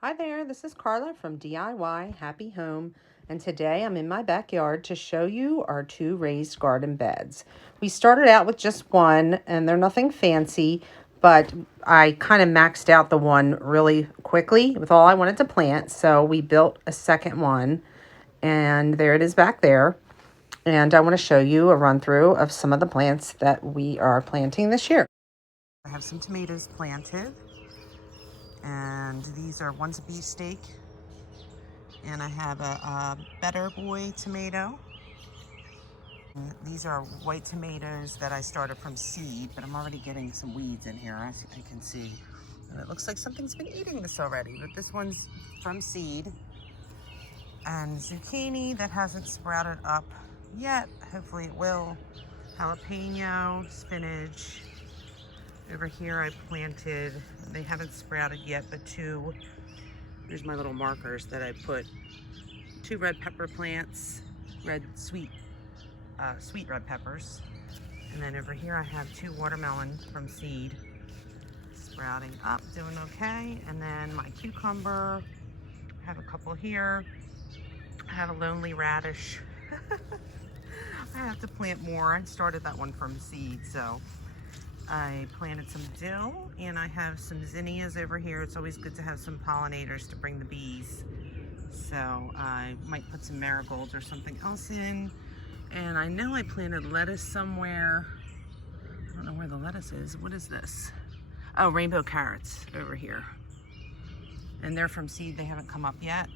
Hi there, this is Carla from DIY Happy Home, and today I'm in my backyard to show you our two raised garden beds. We started out with just one, and they're nothing fancy, but I kind of maxed out the one really quickly with all I wanted to plant, so we built a second one, and there it is back there. And I want to show you a run through of some of the plants that we are planting this year. I have some tomatoes planted. And these are, one's a beefsteak, and I have a Better Boy tomato. And these are white tomatoes that I started from seed, but I'm already getting some weeds in here, as I can see. And it looks like something's been eating this already, but this one's from seed. And zucchini that hasn't sprouted up yet. Hopefully it will. Jalapeno, spinach. Over here I planted, they haven't sprouted yet, but two, here's my little markers that I put, two red pepper plants, sweet red peppers. And then over here I have two watermelons from seed, sprouting up, doing okay. And then my cucumber, I have a couple here. I have a lonely radish. I have to plant more. I started that one from seed, so I planted some dill, and I have some zinnias over here. It's always good to have some pollinators to bring the bees. So I might put some marigolds or something else in. And I know I planted lettuce somewhere. I don't know where the lettuce is. What is this? Oh, rainbow carrots over here. And they're from seed. They haven't come up yet.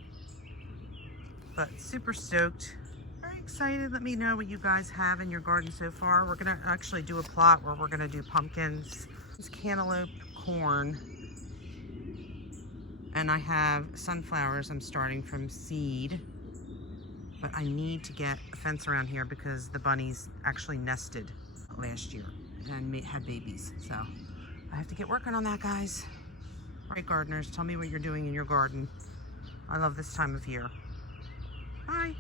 But super stoked. Very excited. Let me know what you guys have in your garden so far. We're gonna actually do a plot where we're gonna do pumpkins. This cantaloupe, corn, and I have sunflowers. I'm starting from seed, but I need to get a fence around here because the bunnies actually nested last year and had babies. So I have to get working on that, guys. All right, gardeners, tell me what you're doing in your garden. I love this time of year. Bye.